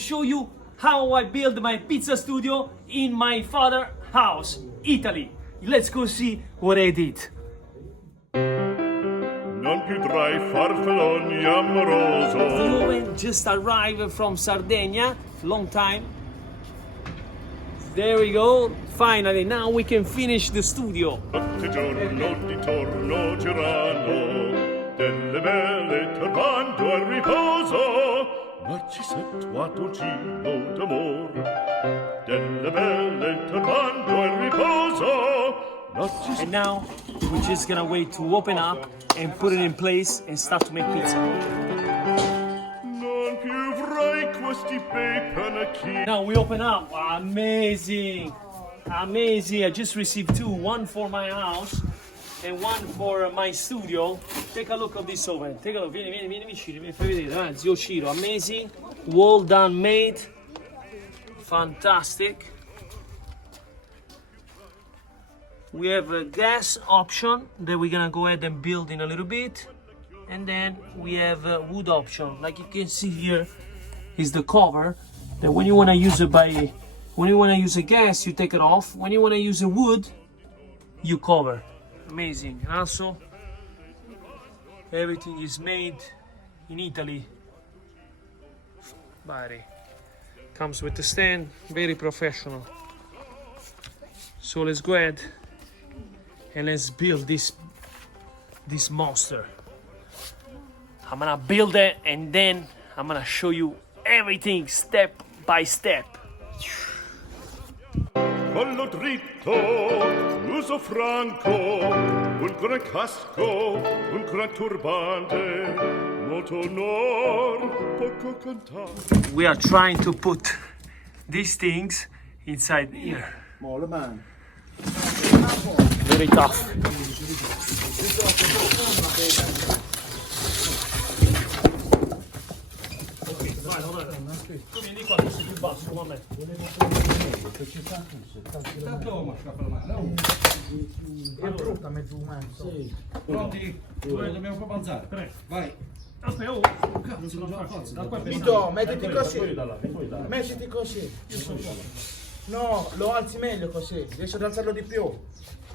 show you how I build my pizza studio in my father's house, Italy. Let's go see what I did. Non più tra i farfalloni amoroso. The oven just arrived from Sardinia, long time. There we go, finally, now we can finish the studio. Notte e giorno di torno girano, delle belle turbando al riposo. Narcisetto a dolcino d'amor, delle belle turbando al riposo. And now we're just gonna wait to open up and put it in place and start to make pizza. Non più avrai questi bei panacchi. Now we open up. Amazing, amazing. I just received two, one for my house and one for my studio. Take a look at this oven. Take a look. Vieni vicino, mi fai vedere. Zio Ciro, amazing. Well done, made. Fantastic. We have a gas option that we're gonna go ahead and build in a little bit. And then we have a wood option. Like you can see here is the cover that when you wanna use it when you wanna use a gas, you take it off. When you wanna use a wood, you cover. Amazing. And also, everything is made in Italy. Bari. Comes with the stand, very professional. So let's go ahead and let's build this monster. I'm gonna build it and then I'm gonna show you everything step by step. Collo dritto, muso franco, un gran casco, un gran turbante, molto onor, poco cantante. We are trying to put these things inside here. Very tough. Tu vieni qua, tu sei più basso come me. È brutta mezzo umano. Sì. Pronti? Dobbiamo proprio alzare. 3. Vai. Aspetta, oh, Non ce la faccio. da qua per Vito, mettiti così. Mettiti così. No, lo alzi meglio così. Riesci ad alzarlo di più.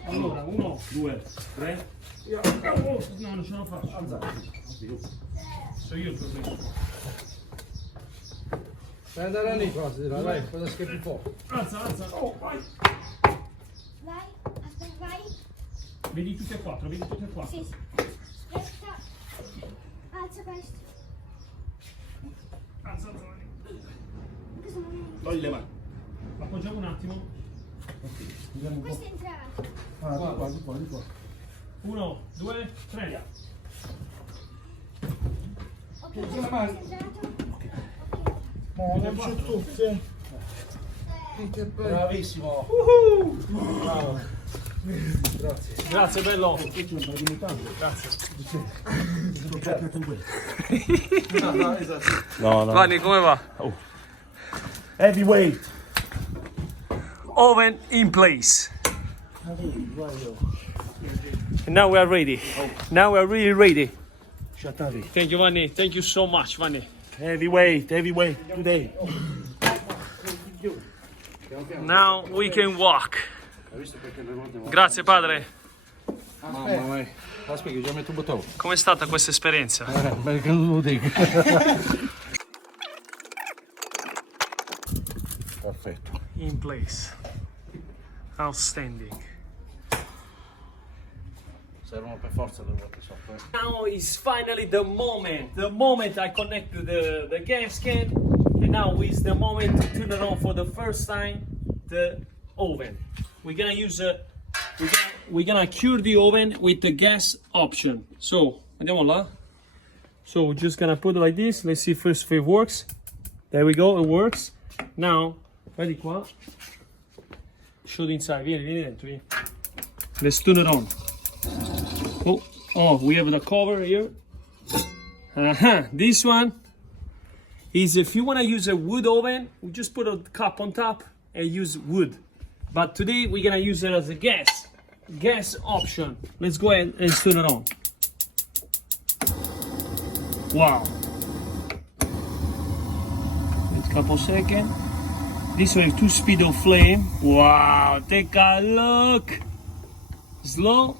Allora, 1, 2, 3. No, non ce la faccio. Alzare. So io il problema. Vai andare lì, vai, cosa scherzi fuoco? Alza. Oh, vai. Vai, aspetta, vai. Vedi tutti e quattro, Sì. Aspetta. Alza questo. Alza. Questo non è. Togli le mani. Appoggiamo un attimo. Questo è entrato. Di qua. 1, 2, 3. Ok, questo è entrato. No, non c'è tutte. Bravissimo. Bravo. Grazie bello. Grazie. No, no. Vanni, come va? Heavyweight. Oven in place. And now we are ready. Now we are really ready. Thank you, Vanni. Thank you so much, Vanni. Heavyweight today. Now we can walk. Grazie padre. Mamma mia. Aspetta che già metto un bottone. Com'è stata questa esperienza? Perché non lo dico. Perfetto. In place. Outstanding. Servono per forza le ruote sopra. Now is finally the moment. The moment I connected the gas can, and now is the moment to turn it on for the first time. The oven. We're gonna use we're gonna cure the oven with the gas option. So andiamo là. So we're just gonna put it like this. Let's see first if it works. There we go. It works. Now, vedi qua. Show the inside. Vieni dentro. Vieni. Let's turn it on. Oh, we have the cover here. This one is if you want to use a wood oven, we just put a cup on top and use wood. But today we're gonna use it as a gas option. Let's go ahead and turn it on. Wow. Couple seconds. This way, 2 speed of flame. Wow, take a look. Slow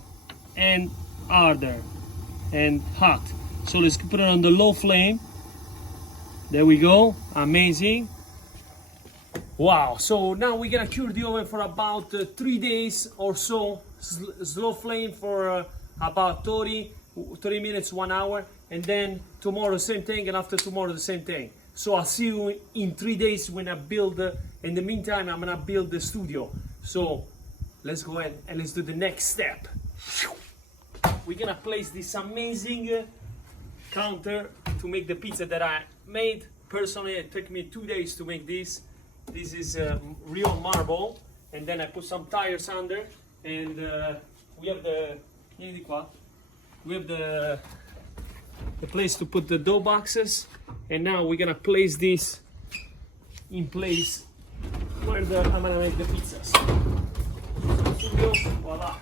and harder and hot. So let's put it on the low flame. There we go. Amazing. Wow. So now we're gonna cure the oven for about 3 days or so. Slow flame for about 30 minutes, 1 hour, and then tomorrow same thing, and after tomorrow the same thing. So I'll see you in 3 days when I build. In the meantime, I'm gonna build the studio. So let's go ahead and let's do the next step. We're gonna place this amazing counter to make the pizza that I made. Personally, it took me 2 days to make this. This is real marble, and then I put some tires under, and we have the place to put the dough boxes, and now we're gonna place this in place where I'm gonna make the pizzas. Studio, voila.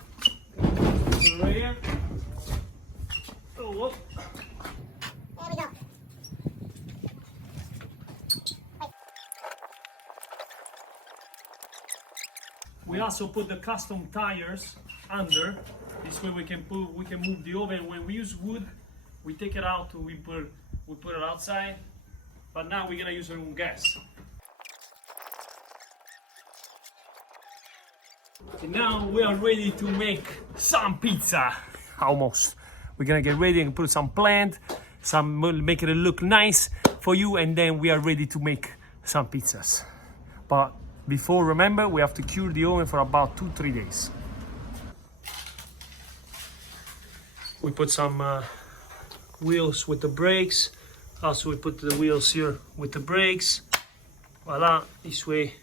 Right here. Oh, whoop. There we go. We also put the custom tires under. This way we can move the oven. When we use wood, we take it out, we put it outside. But now we're gonna use it on gas. And now we are ready to make some pizza. Almost. We're gonna get ready and put some plant, make it look nice for you, and then we are ready to make some pizzas. But before, remember, we have to cure the oven for about 2-3 days. We put some wheels with the brakes. Also, we put the wheels here with the brakes. Voila, this way.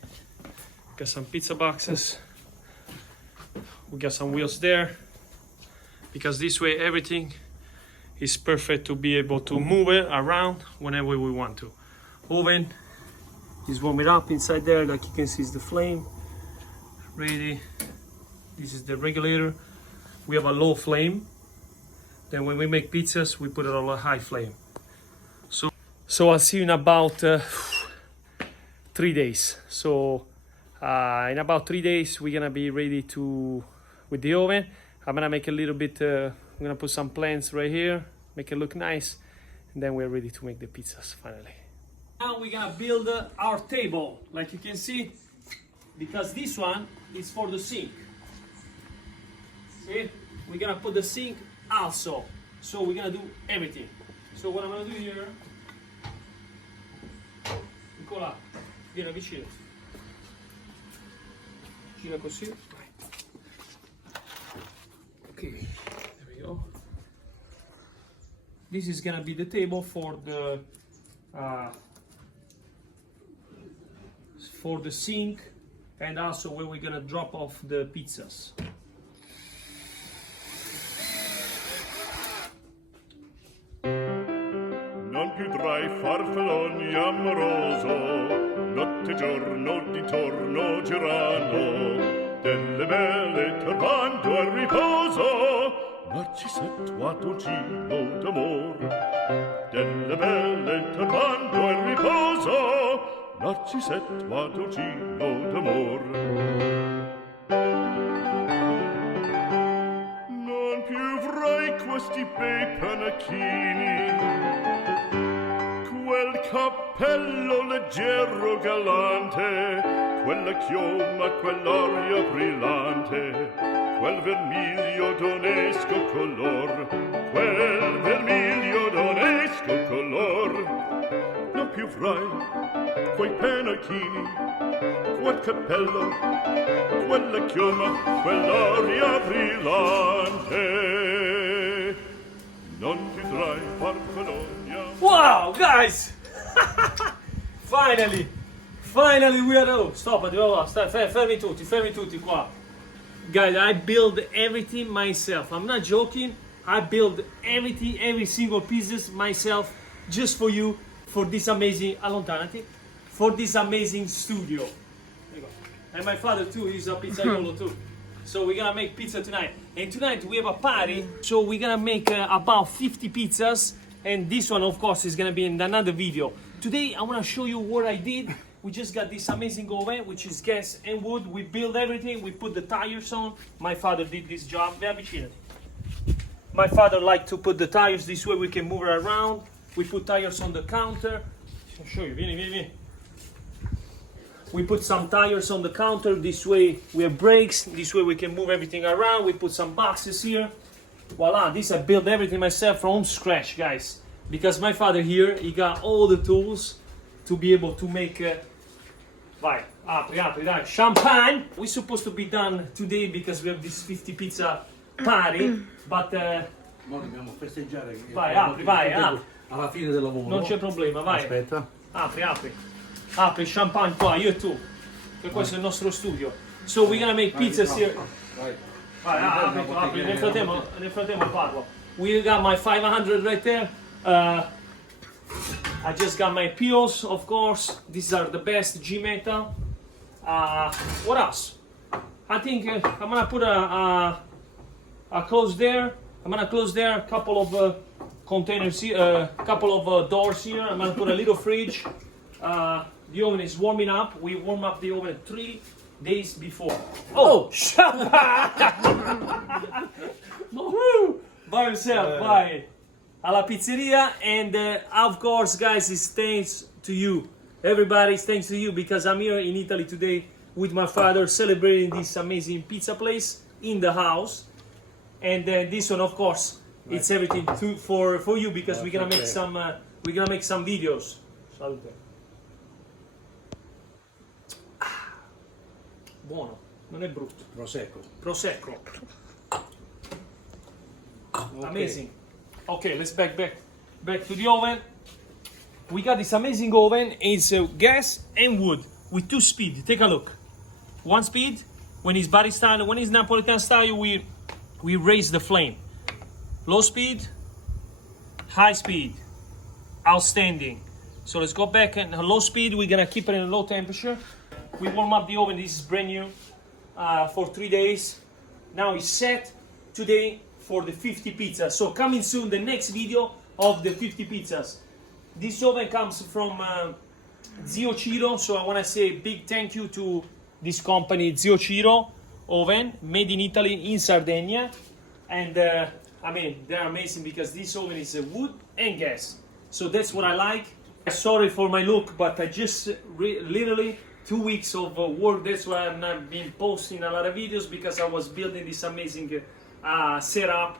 Got some pizza boxes. We got some wheels there. Because this way everything is perfect to be able to move it around whenever we want to. Oven is warming up inside there, like you can see is the flame. Ready. This is the regulator. We have a low flame. Then when we make pizzas, we put it on a high flame. So I'll see you in about 3 days. So in about 3 days, we're gonna be ready with the oven. I'm gonna make a little bit, I'm gonna put some plants right here, make it look nice, and then we're ready to make the pizzas finally. Now we're gonna build our table, like you can see, because this one is for the sink. See, we're gonna put the sink also. So we're gonna do everything. So what I'm gonna do here, Nicola, vieni vicino. Gira così. Okay, there we go. This is gonna be the table for the sink, and also where we're gonna drop off the pizzas. Non più tra i farfalloni amoroso, notte e giorno d'intorno girano, delle belle turbando al riposo, Narcisetto a dolcino d'amor. Delle belle turbando al riposo, Narcisetto a dolcino d'amor. Non più avrai questi bei panacchini, quel cappello leggero galante, quella chioma, quell'aria brillante, quel vermiglio d'onesco color, quel vermiglio d'onesco color. Non più avrai quei pennacchini, quel cappello, quella chioma, quell'aria brillante. Non più avrai farfalloni. Wow, guys! Finally we are out. Stop, fermi tutti qua. Guys, I build everything myself. I'm not joking. I build everything, every single pieces myself, just for you, for this amazing, allontanati, for this amazing studio. There you go. And my father too, he's a pizzaiolo too. So we're gonna make pizza tonight. And tonight we have a party, so we're gonna make about 50 pizzas. And this one, of course, is gonna be in another video. today I want to show you what I did. We just got this amazing oven, which is gas and wood. We build everything. We put the tires on. My father did this job. My father liked to put the tires this way. We can move it around. We put tires on the counter. I'll show you. Vieni. We put some tires on the counter. This way we have brakes. This way we can move everything around. We put some boxes here. Voila, this I built everything myself from scratch, guys. Because my father here, he got all the tools to be able to make... Vai, apri, dai. Champagne! We're supposed to be done today because we have this 50 pizza party, but... Mo dobbiamo festeggiare. Vai, apri. Alla fine del lavoro. Non c'è problema, vai. Aspetta. Apri champagne qua, io e tu. Che questo è il nostro studio. So we're gonna make pizzas here. Vai. Apri. Nel frattempo parlo. We got my 500 right there. I just got my POs, of course. These are the best G-Metal. What else? I think I'm gonna put a close there. I'm gonna close there a couple of containers here, a couple of doors here. I'm gonna put a little fridge. The oven is warming up. We warm up the oven 3 days before. Oh, shut up! By yourself, bye. Alla pizzeria, and of course, guys, it's thanks to you. Everybody, it's thanks to you because I'm here in Italy today with my father celebrating this amazing pizza place in the house. And this one, of course, it's everything for you because we're gonna make some videos. Salute. Buono, non è brutto. Prosecco. Amazing. Okay, let's back to the oven. We got this amazing oven. It's gas and wood with 2 speed. Take a look. 1 speed, when it's body style, when it's Napolitan style, we raise the flame. Low speed, high speed, outstanding. So let's go back and low speed. We're gonna keep it in a low temperature. We warm up the oven. This is brand new for 3 days. Now it's set today for the 50 pizzas. So coming soon, the next video of the 50 pizzas. This oven comes from Zio Ciro, so I want to say a big thank you to this company, Zio Ciro oven, made in Italy, in Sardinia. And I mean, they're amazing because this oven is wood and gas. So that's what I like. Sorry for my look, but I just literally 2 weeks of work. That's why I've not been posting a lot of videos because I was building this amazing setup.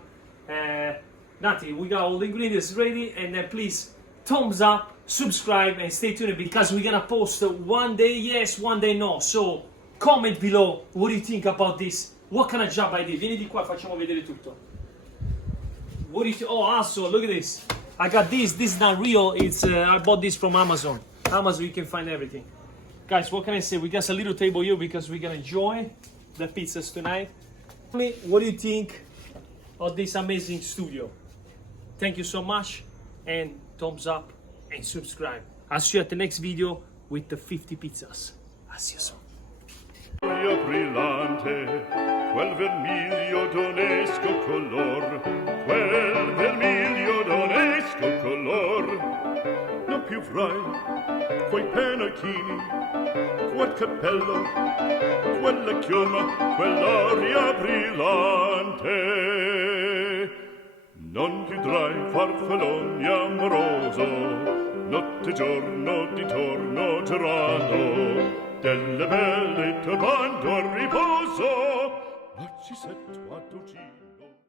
Nothing, we got all the ingredients ready, and please thumbs up, subscribe, and stay tuned because we're gonna post one day yes, one day no. So comment below what do you think about this, what kind of job I did. Vieni di qua, facciamo vedere tutto. What do you think? Oh, also look at this, I got this is not real, it's I bought this from Amazon. You can find everything. Guys, what can I say, we got a little table here because we're gonna enjoy the pizzas tonight. What do you think of this amazing studio? Thank you so much, and thumbs up and subscribe. I'll see you at the next video with the 50 pizzas. I'll see you soon. Brillante, quel vermiglio d'onesco color, quel vermiglio d'onesco color, non più frai quei pennacchini, quel cappello, quella chioma, quell'aria brillante. Non chiudrai farfallone amoroso, notte e giorno di torno girano, delle belle turbando a riposo, non ci sei tua